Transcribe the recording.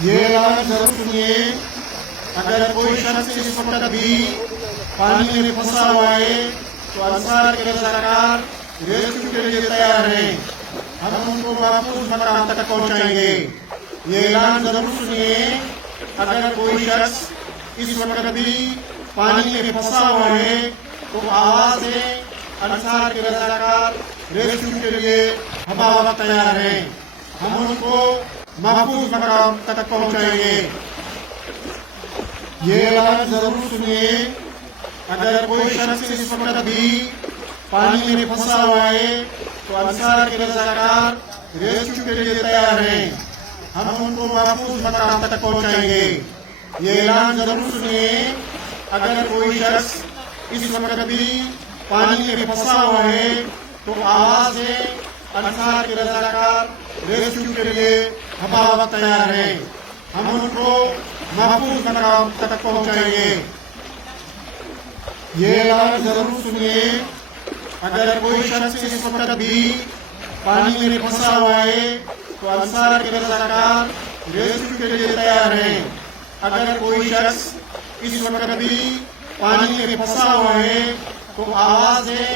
ये ऐलान जरूर सुनिए। अगर कोई शख्स इस वक्त भी पानी में फंसा हुआ है तो अंसार के रज़ाकार रेस्क्यू के लिए तैयार हैं। हम उनको महफूज मकाम तक पहुंचाएंगे। ये ऐलान जरूर सुनिए। अगर कोई शख्स इस वक्त भी पानी में फंसा हुआ है तो आवाज है, अंसार के रज़ाकार रेस्क्यू के लिए हवा वक्त तैयार हैं। हम उनको महफूज मकाम तक पहुंचाएंगे। ये ऐलान जरूर सुनिए। अगर कोई शख्स इस वक्त भी पानी में फंसा हुआ है तो अंसार के रज़ाकार रेस्क्यू के लिए तैयार हैं। हम उनको महफूज मकाम तक पहुंचाएंगे। ये ऐलान जरूर सुनिए। अगर कोई शख्स इस वक्त भी पानी में फंसा हुआ है तो आवाज है, अंसार के रज़ाकार रेस्क्यू के लिए हवा वक्त तैयार हैं। हम उनको महफूज मकाम तक पहुंचाएंगे। ये ऐलान जरूर सुनिए। अगर कोई शख्स इस वक्त भी पानी में फंसा हुआ है तो अंसार के रज़ाकार रेस्क्यू के लिए तैयार हैं। अगर कोई शख्स इस वक्त भी पानी में फंसा हुआ है तो आवाज है,